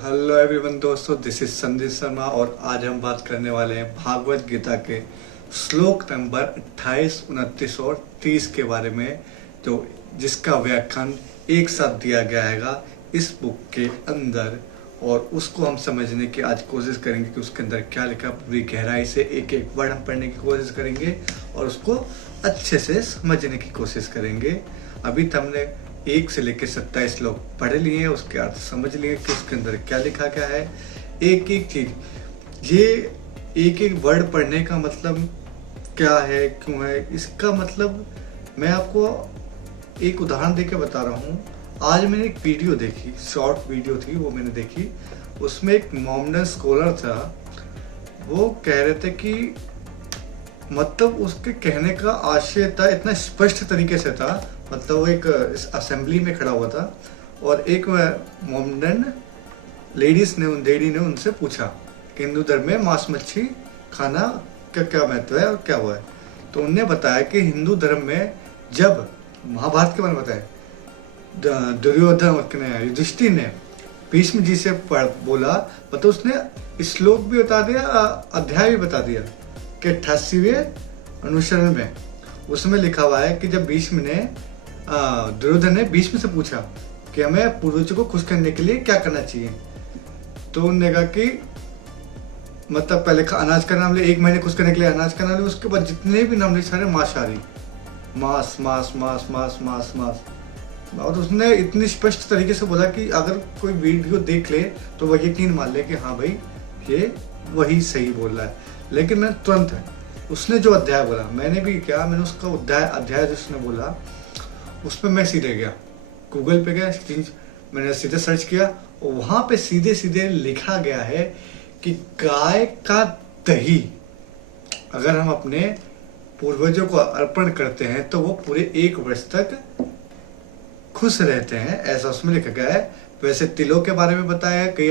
Hello everyone दोस्तों, this is Sandeep Sharma और आज हम बात करने वाले हैं भागवत गीता के श्लोक नंबर 28, 29 और 30 के बारे में, जो जिसका व्याख्यान एक साथ दिया गया है इस बुक के अंदर। और उसको हम समझने की आज कोशिश करेंगे कि उसके अंदर क्या लिखा, पूरी गहराई से एक एक वर्ड हम पढ़ने की कोशिश करेंगे और उसको अच्छे से समझने की कोशिश करेंगे। अभी तो हमने 1 से लेकर 27 लोग पढ़ लिए हैं, उसके अर्थ समझ लिए कि उसके अंदर क्या लिखा गया है। एक एक चीज, ये एक एक वर्ड पढ़ने का मतलब क्या है, क्यों है, इसका मतलब मैं आपको एक उदाहरण देके बता रहा हूँ। आज मैंने एक वीडियो देखी, शॉर्ट वीडियो थी, वो मैंने देखी। उसमें एक मोहम्मदन स्कॉलर था, वो कह रहे थे कि मतलब उसके कहने का आशय था, इतना स्पष्ट तरीके से था, मतलब वो एक असेंबली में खड़ा हुआ था और एक मोहम्मदन लेडी ने उनसे पूछा कि हिंदू धर्म में मांस मच्छी खाना का क्या महत्व है और क्या हुआ है। तो उन्होंने बताया कि हिंदू धर्म में जब महाभारत के बारे में बताया, दुर्योधन युधिष्ठिर ने भीष्म जी से बोला, मतलब उसने श्लोक भी बता दिया, अध्याय भी बता दिया कि 88वें अनुसरण में उसमें लिखा हुआ है कि जब दुर्योधन ने भीष्म से पूछा कि हमें पूर्वजों को खुश करने के लिए क्या करना चाहिए, तो उन्होंने कहा कि मतलब पहले अनाज का नाम ले, 1 महीने खुश करने के लिए अनाज का नाम ले, उसके बाद जितने भी नाम ले सारे मांसाहारी, मांस मांस मांस मांस मांस मांस। और उसने इतनी स्पष्ट तरीके से बोला कि अगर कोई वीडियो देख ले तो वह यकीन मान ले कि हाँ भाई ये वही सही बोल रहा है। लेकिन मैं तुरंत उसने जो अध्याय बोला, मैंने भी क्या, मैंने उसका अध्याय जो उसने बोला उस पर मैं सीधे गया, गूगल पे गया, मैंने सीधे सर्च किया और वहां पे सीधे सीधे लिखा गया है कि गाय का दही अगर हम अपने पूर्वजों को अर्पण करते हैं तो वो पूरे 1 वर्ष तक खुश रहते हैं, ऐसा उसमें लिखा गया है। वैसे तिलों के बारे में बताया है, कई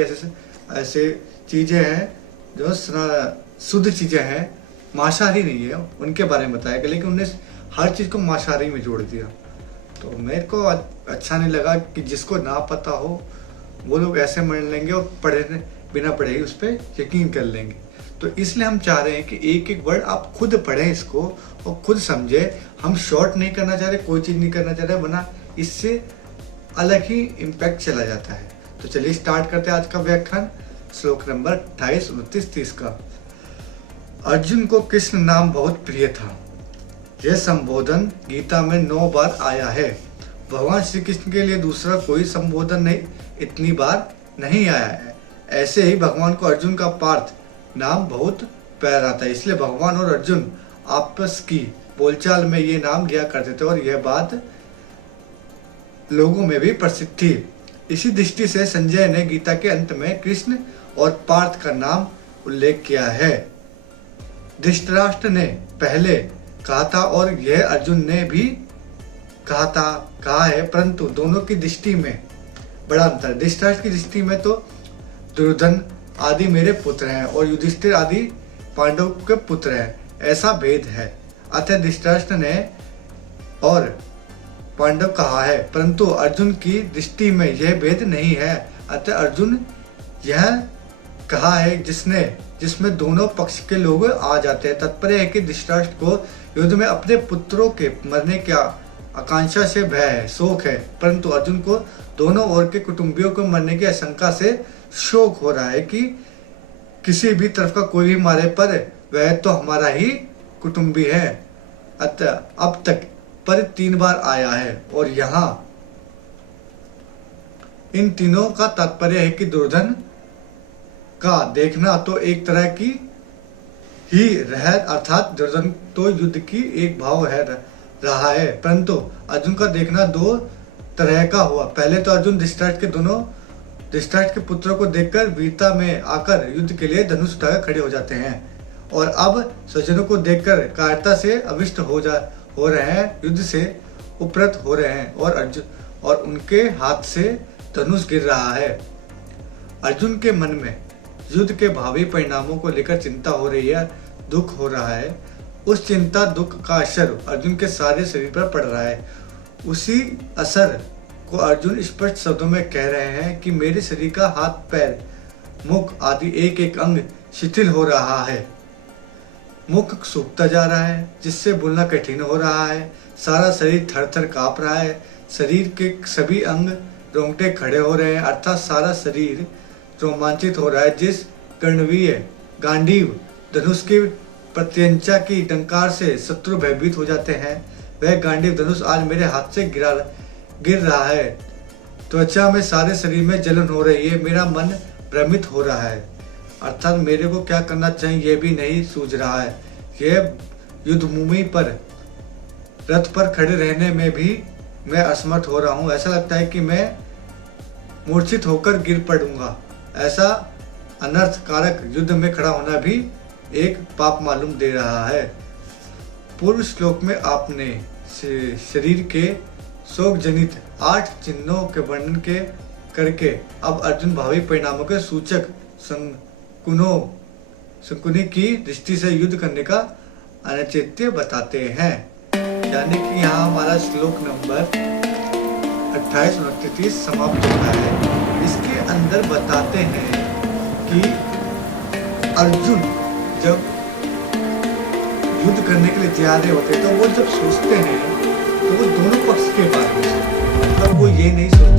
ऐसे चीजें हैं जो शुद्ध चीजें हैं, मांसाहारी नहीं है, उनके बारे में बताया गया, लेकिन उन्होंने हर चीज को मांसाहारी में जोड़ दिया। तो मेरे को अच्छा नहीं लगा कि जिसको ना पता हो वो लोग ऐसे मान लेंगे और बिना पढ़े ही उस पर यकीन कर लेंगे। तो इसलिए हम चाह रहे हैं कि एक एक वर्ड आप खुद पढ़ें इसको और खुद समझे। हम शॉर्ट नहीं करना चाह रहे, कोई चीज नहीं करना चाह रहे, वरना इससे अलग ही इम्पैक्ट चला जाता है। तो चलिए स्टार्ट करते हैं आज का व्याख्यान, श्लोक नंबर 28, 29, 30 का। अर्जुन को कृष्ण नाम बहुत प्रिय था। यह संबोधन गीता में 9 बार आया है। भगवान श्री कृष्ण के लिए दूसरा कोई संबोधन नहीं इतनी बार नहीं आया है। ऐसे ही भगवान को अर्जुन का पार्थ नाम बहुत प्यारा था, इसलिए भगवान और अर्जुन आपस की बोलचाल में ये नाम लिया करते थे और यह बात लोगों में भी प्रसिद्ध थी। इसी दृष्टि से संजय ने गीता के अंत में कृष्ण और पार्थ का नाम उल्लेख किया है। धृतराष्ट्र ने पहले कहा था और यह अर्जुन ने भी कहा है, परंतु दोनों की दृष्टि में बड़ा अंतर। धृतराष्ट्र की दृष्टि में तो दुर्योधन आदि मेरे पुत्र हैं और युधिष्ठिर आदि पांडव के पुत्र हैं, ऐसा भेद है। अतः धृतराष्ट्र ने और पांडव कहा है, परंतु अर्जुन की दृष्टि में यह भेद नहीं है। अतः अर्जुन यह कहा है जिसमें दोनों पक्ष के लोग आ जाते हैं। तात्पर्य है कि धृतराष्ट्र को युद्ध में अपने पुत्रों के मरने की आकांक्षा से भय है, शोक है, परंतु अर्जुन को दोनों ओर के कुटुंबियों को मरने की आशंका से शोक हो रहा है कि किसी भी तरफ का कोई भी मारे पर वह तो हमारा ही कुटुंबी है। अतः अब तक पर 3 बार आया है और यहाँ इन तीनों का तात्पर्य है कि दुर्योधन का देखना तो एक तरह की ही रह, अर्थात दुर्योधन तो युद्ध की एक भाव है रहा है, परंतु अर्जुन का देखना 2 तरह का हुआ। पहले तो अर्जुन धृतराष्ट्र के पुत्रों को देखकर वीरता में आकर युद्ध के लिए धनुष उठाकर खड़े हो जाते हैं और अब स्वजनों को देखकर कायरता से अविष्ट हो रहे हैं, युद्ध से उपरत हो रहे हैं और उनके हाथ से धनुष गिर रहा है। अर्जुन के मन में युद्ध के भावी परिणामों को लेकर चिंता हो रही है, दुख हो रहा है। उस चिंता दुख का असर अर्जुन के सारे शरीर पर पड़ रहा है। उसी असर को अर्जुन स्पष्ट शब्दों में कह रहे हैं कि मेरे शरीर का हाथ, पैर, मुख आदि एक एक अंग शिथिल हो रहा है। मुख सूखता जा रहा है, जिससे बोलना कठिन हो रहा है। सारा शरीर थर थर काँप रहा है। शरीर के सभी अंग रोंगटे खड़े हो रहे हैं, अर्थात सारा शरीर रोमांचित हो रहा है। जिस कर्णवीय गांडीव धनुष के प्रत्यंचा की टंकार से शत्रु भयभीत हो जाते हैं, वह गांडीव धनुष आज मेरे हाथ से गिर रहा है। त्वचा में, सारे शरीर में जलन हो रही है। मेरा मन भ्रमित हो रहा है, अर्थात मेरे को क्या करना चाहिए यह भी नहीं सूझ रहा है। यह युद्धभूमि पर रथ पर खड़े रहने में भी मैं असमर्थ हो रहा हूँ। ऐसा लगता है कि मैं मूर्छित होकर गिर पड़ूंगा। ऐसा अनर्थकारक युद्ध में खड़ा होना भी एक पाप मालूम दे रहा है। पूर्व श्लोक में आपने शरीर के शोक जनित 8 चिन्हों के वर्णन करके अब अर्जुन भावी परिणामों के सूचक शकुनी की दृष्टि से युद्ध करने का अनौचित्य बताते हैं। यानी कि यहाँ हमारा श्लोक नंबर 28-29 समाप्त होता है। इसके अंदर बताते हैं कि अर्जुन जब युद्ध करने के लिए तैयार होते हैं तो वो जब सोचते हैं तो वो दोनों पक्ष के बारे में सोचते हैं। मतलब वो ये नहीं सोचते